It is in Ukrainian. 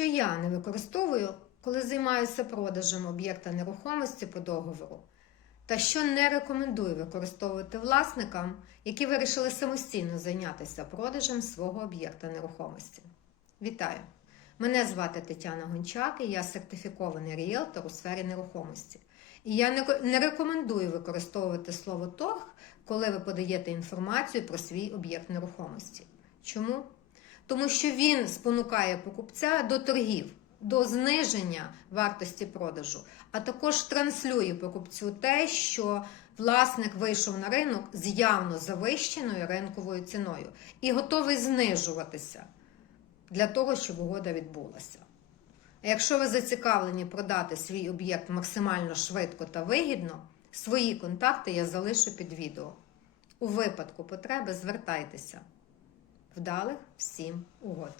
що я не використовую, коли займаюся продажем об'єкта нерухомості по договору, та що не рекомендую використовувати власникам, які вирішили самостійно зайнятися продажем свого об'єкта нерухомості. Вітаю! Мене звати Тетяна Гончак, і я сертифікований ріелтор у сфері нерухомості. І я не рекомендую використовувати слово торг, коли ви подаєте інформацію про свій об'єкт нерухомості. Чому? Тому що він спонукає покупця до торгів, до зниження вартості продажу, а також транслює покупцю те, що власник вийшов на ринок з явно завищеною ринковою ціною і готовий знижуватися для того, щоб угода відбулася. Якщо ви зацікавлені продати свій об'єкт максимально швидко та вигідно, свої контакти я залишу під відео. У випадку потреби звертайтеся. Вдалих всім угод!